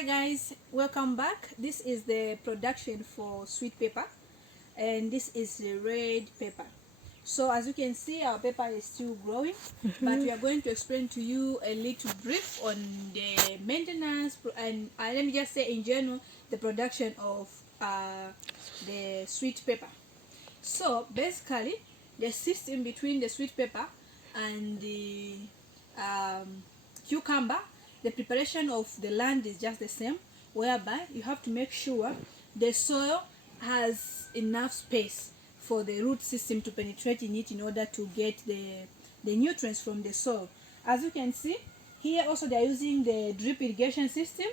Hi guys, welcome back. This is the production for sweet pepper, and this is the red pepper. So as you can see, our pepper is still growing, but we are going to explain to you a little brief on the maintenance and let me just say in general the production of the sweet pepper. So basically the system between the sweet pepper and the cucumber, the preparation of the land is just the same, whereby you have to make sure the soil has enough space for the root system to penetrate in it in order to get the nutrients from the soil. As you can see here, also they are using the drip irrigation system,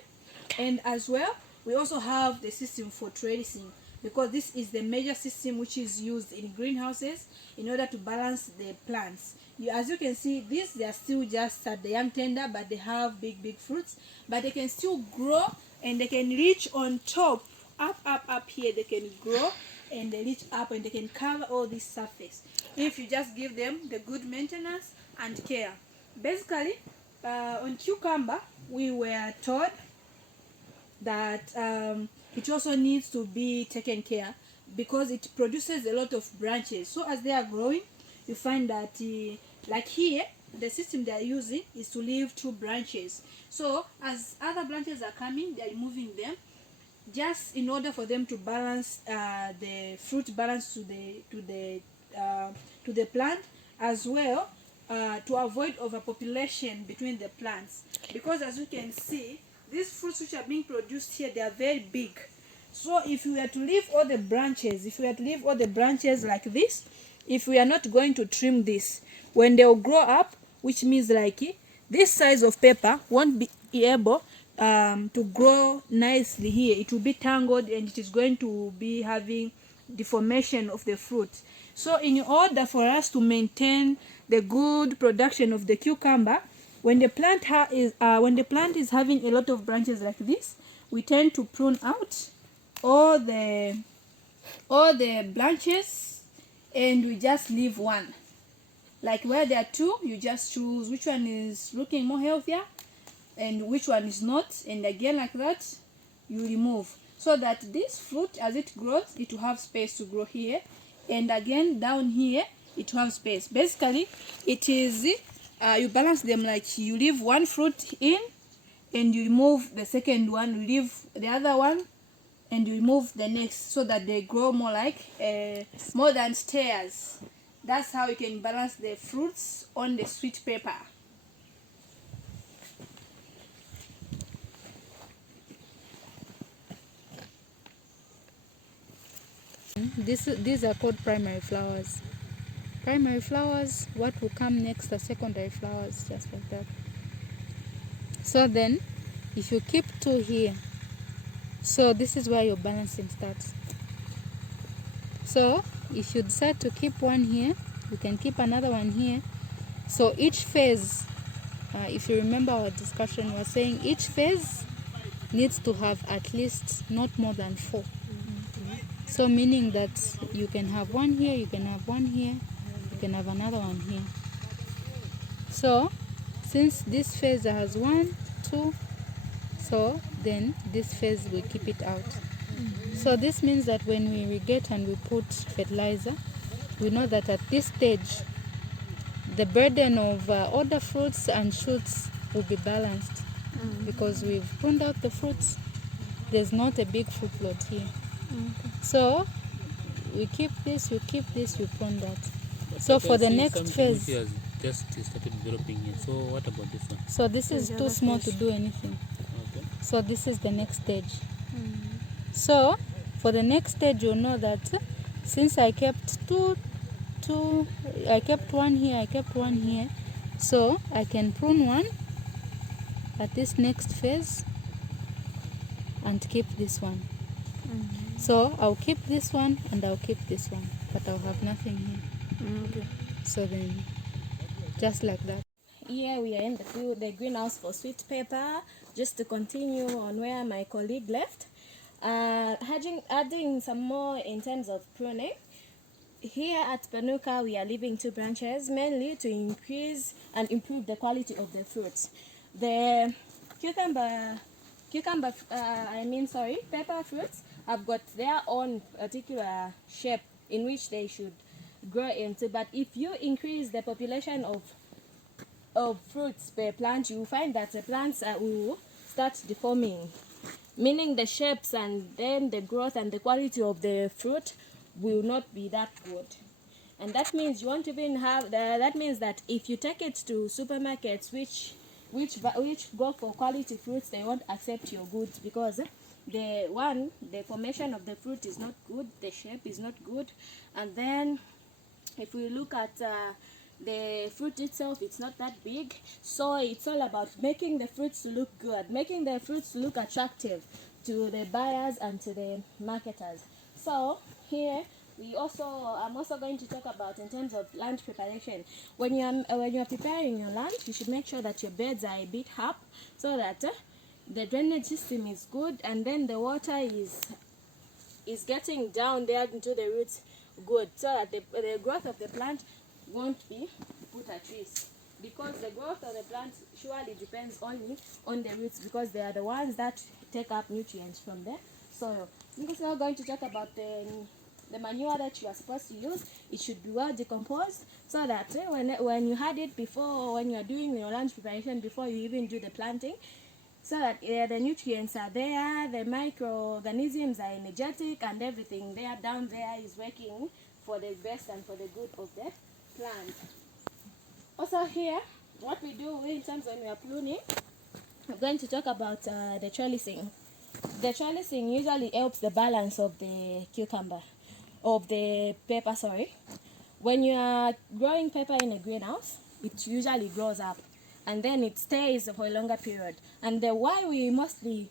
and as well we also have the system for trellising, because this is the major system which is used in greenhouses in order to balance the plants. As you can see, they are still just at the young tender, but they have big fruits, but they can still grow and they can reach on top, up here. They can grow and they reach up and they can cover all this surface if you just give them the good maintenance and care. Basically, on cucumber we were taught that it also needs to be taken care because it produces a lot of branches. So as they are growing, you find that like here, the system they are using is to leave 2 branches. So as other branches are coming, they are removing them just in order for them to balance the fruit balance to the plant, as well to avoid overpopulation between the plants, because as you can see, these fruits which are being produced here, they are very big. So if we were to leave all the branches, like this, if we are not going to trim this, when they will grow up, which means like this size of pepper won't be able to grow nicely here. It will be tangled and it is going to be having deformation of the fruit. So in order for us to maintain the good production of the cucumber, when the plant is having a lot of branches like this, we tend to prune out all the branches and we just leave one. Like where there are 2, you just choose which one is looking more healthier and which one is not, and again like that you remove, so that this fruit, as it grows, it will have space to grow here, and again down here it will have space. Basically it is you balance them, like you leave one fruit in and you remove the second one, you leave the other one and you remove the next, so that they grow more like more than stairs. That's how you can balance the fruits on the sweet pepper. These are called primary flowers. Primary flowers, what will come next are secondary flowers, just like that. So then, if you keep 2 here, so this is where your balancing starts. So if you decide to keep one here, you can keep another one here. So each phase, if you remember our discussion, was saying each phase needs to have at least not more than 4. So meaning that you can have one here, you can have one here, you can have another one here. So since this phase has 1, 2, so then this phase we keep it out. So this means that when we irrigate and we put fertilizer, we know that at this stage the burden of all the fruits and shoots will be balanced, because we've pruned out the fruits. There's not a big fruit load here. So we keep this, we prune that. But so I for the see next something phase, which has just started developing here. So what about this one? so this is too small to do anything. Okay. So this is the next stage. So for the next stage, you'll know that since I kept I kept one here, I kept one here, so I can prune one at this next phase and keep this one. So I'll keep this one and I'll keep this one, but I'll have nothing here. Okay. So then, just like that. Here we are in the greenhouse for sweet pepper. Just to continue on where my colleague left, adding some more in terms of pruning. Here at Panuka, we are leaving 2 branches, mainly to increase and improve the quality of the fruits. The cucumber pepper fruits have got their own particular shape in which they should grow into. But if you increase the population of fruits per plant, you will find that the plants will start deforming, meaning the shapes and then the growth and the quality of the fruit will not be that good. And that means you won't even have that means that if you take it to supermarkets which go for quality fruits, they won't accept your goods, because the formation of the fruit is not good, the shape is not good. And then if we look at the fruit itself, it's not that big. So it's all about making the fruits look good, making the fruits look attractive to the buyers and to the marketers. So here I'm also going to talk about in terms of land preparation. When you're preparing your land, you should make sure that your beds are a bit up, so that the drainage system is good, and then the water is getting down there into the roots good, so that the growth of the plant won't be put at risk, because the growth of the plant surely depends only on the roots, because they are the ones that take up nutrients from the soil. I'm also going to talk about the manure that you are supposed to use. It should be well decomposed, so that when you had it before, when you are doing your land preparation before you even do the planting, so that the nutrients are there, the microorganisms are energetic, and everything there down there is working for the best and for the good of the plant. Also here, what we do in terms when we are pruning, I'm going to talk about the trellising. The trellising usually helps the balance of the pepper, sorry. When you are growing pepper in a greenhouse, it usually grows up, and then it stays for a longer period. And why we mostly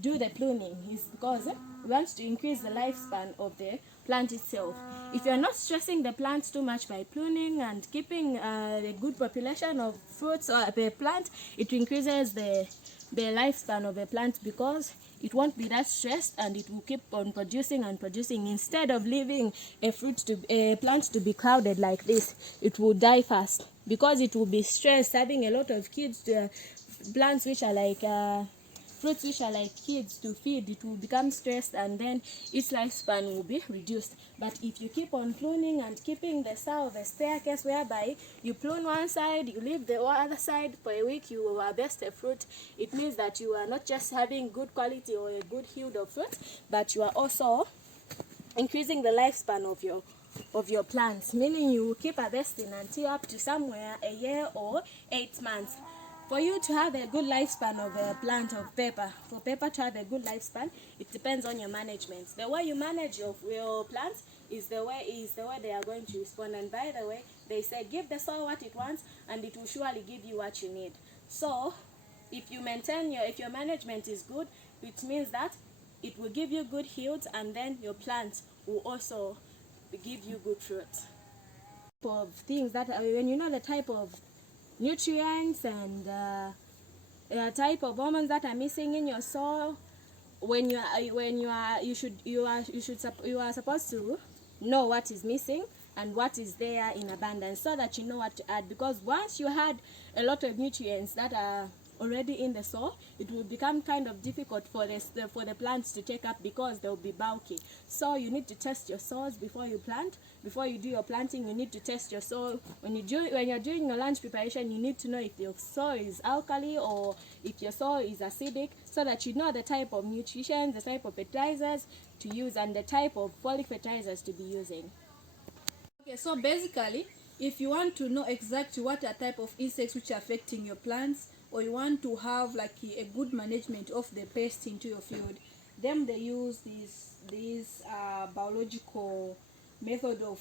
do the pruning is because we want to increase the lifespan of the plant itself. If you're not stressing the plant too much by pruning and keeping a good population of fruits or per plant, it increases the lifespan of a plant, because it won't be that stressed and it will keep on producing and producing. Instead of leaving a plant to be crowded like this, it will die fast, because it will be stressed, having a lot of kids plants which are like fruits which are like kids to feed. It will become stressed, and then its lifespan will be reduced. But if you keep on pruning and keeping the staircase, whereby you prune one side, you leave the other side for a week, you will harvest a fruit. It means that you are not just having good quality or a good yield of fruit, but you are also increasing the lifespan of your plants, meaning you will keep harvesting until up to somewhere a year or 8 months. For you to have a good lifespan of a plant of pepper, for pepper to have a good lifespan, it depends on your management. The way you manage your plants is the way they are going to respond. And by the way, they say give the soil what it wants, and it will surely give you what you need. So if your management is good, it means that it will give you good yields, and then your plants will also give you good fruit. Of things that when you know the type of nutrients and the type of hormones that are missing in your soil, you are supposed to know what is missing and what is there in abundance, so that you know what to add. Because once you had a lot of nutrients that are already in the soil, it will become kind of difficult for the plants to take up, because they will be bulky. So you need to test your soils before you plant. Before you do your planting, you need to test your soil. When you're doing your land preparation, you need to know if your soil is alkali or if your soil is acidic, so that you know the type of nutrition, the type of fertilizers to use, and the type of folic fertilizers to be using. Okay, so basically, if you want to know exactly what are type of insects which are affecting your plants, or you want to have like a good management of the pests into your field, then they use this biological method of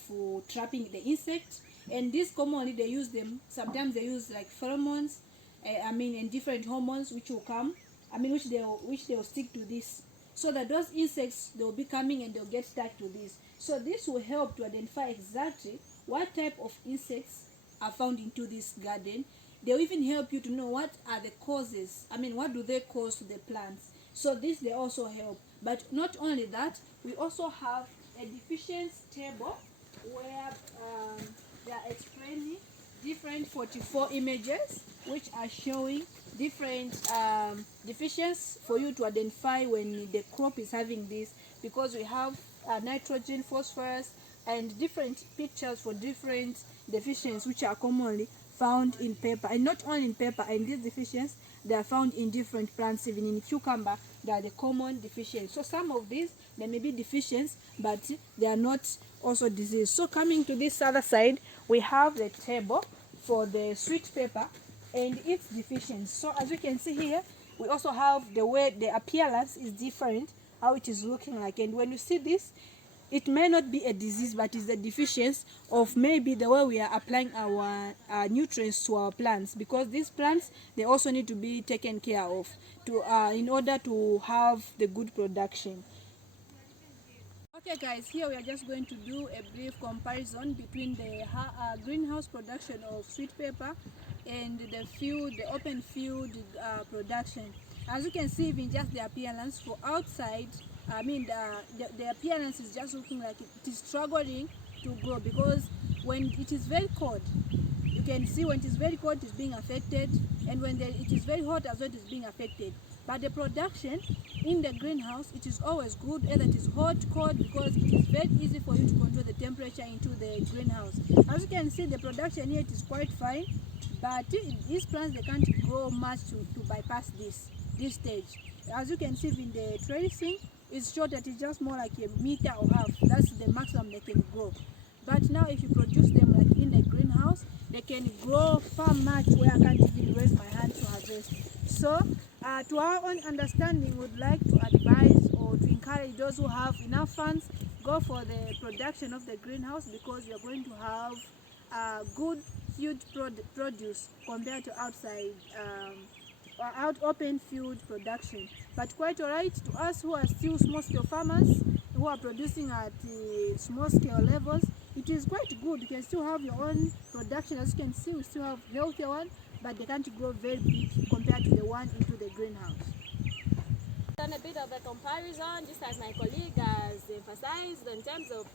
trapping the insects. And this commonly they use them, sometimes they use like pheromones, and different hormones which will come, which they'll stick to this, so that those insects, they'll be coming and they'll get stuck to this. So this will help to identify exactly what type of insects are found into this garden. They'll even help you to know what are the causes, what do they cause to the plants. So this they also help. But not only that, we also have a deficiency table where they are explaining different 44 images which are showing different deficiencies for you to identify when the crop is having this, because we have nitrogen, phosphorus, and different pictures for different deficiencies which are commonly found in pepper. And not only in pepper, and these deficiencies, they are found in different plants. Even in cucumber, they are the common deficiencies. So some of these, they may be deficiencies, but they are not also disease. So coming to this other side, we have the table for the sweet pepper and its deficiencies. So as you can see here, we also have the way the appearance is different, how it is looking like. And when you see this, it may not be a disease, but it's the deficiency of maybe the way we are applying our nutrients to our plants, because these plants, they also need to be taken care of to in order to have the good production. Okay guys, here we are just going to do a brief comparison between the greenhouse production of sweet pepper and the open field production. As you can see, even just the appearance for outside, I mean the appearance is just looking like it is struggling to grow, because when it is very cold, you can see when it is very cold, it is being affected, and when it is very hot as well, it is being affected. But the production in the greenhouse, it is always good, either it is hot, cold, because it is very easy for you to control the temperature into the greenhouse. As you can see, the production here, it is quite fine, but these plants, they can't grow much to bypass this stage. As you can see in the trellising, it's short, that is just more like a meter or half. That's the maximum they can grow. But now if you produce them like in the greenhouse, they can grow far much where I can't even raise my hand to harvest. So to our own understanding, we would like to advise or to encourage those who have enough funds, go for the production of the greenhouse, because you're going to have good huge produce compared to outside open field production. But quite alright to us who are still small scale farmers, who are producing at small scale levels, it is quite good. You can still have your own production. As you can see, we still have healthier one, but they can't grow very big compared to the one into the greenhouse. Done a bit of a comparison, just as my colleague has emphasized, in terms of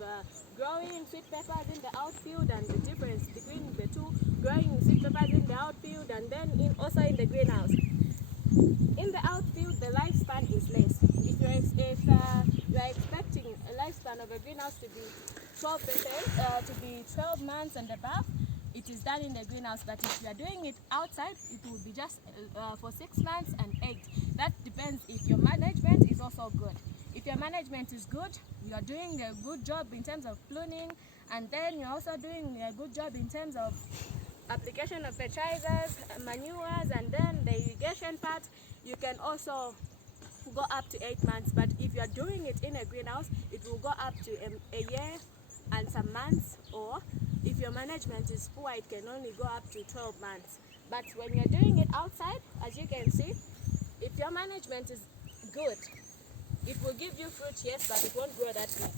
growing sweet peppers in the outfield and the difference between the two, growing sweet peppers in the outfield and then also in the greenhouse. In the outfield, the lifespan is less. If you are expecting a lifespan of a greenhouse to be 12 months and above, it is done in the greenhouse. But if you are doing it outside, it will be just for 6 months and 8. That depends if your management is also good. If your management is good, you are doing a good job in terms of pruning, and then you're also doing a good job in terms of application of fertilizers, manures, and then the irrigation part, you can also go up to 8 months. But if you're doing it in a greenhouse, it will go up to a year and some months, or if your management is poor, it can only go up to 12 months. But when you're doing it outside, as you can see, if your management is good, it will give you fruit, yes, but it won't grow that big.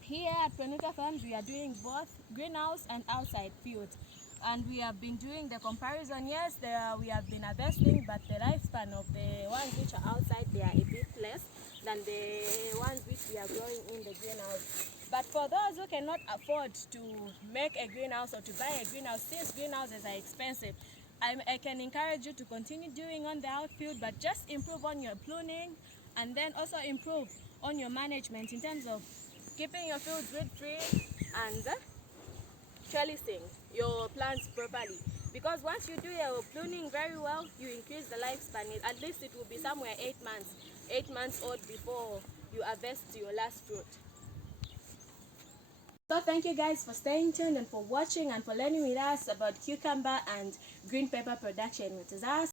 Here at Penuka Farms, we are doing both greenhouse and outside fields, and we have been doing the comparison. Yes, we have been harvesting, but the lifespan of the ones which are outside, they are a bit less than the ones which we are growing in the greenhouse. But for those who cannot afford to make a greenhouse or to buy a greenhouse, since greenhouses are expensive, I can encourage you to continue doing on the outfield, but just improve on your pruning, and then also improve on your management in terms of keeping your fields weed-free and trellising your plants properly. Because once you do your pruning very well, you increase the lifespan. At least it will be somewhere 8 months old before you harvest your last fruit. So thank you guys for staying tuned and for watching and for learning with us about cucumber and green pepper production, which is us.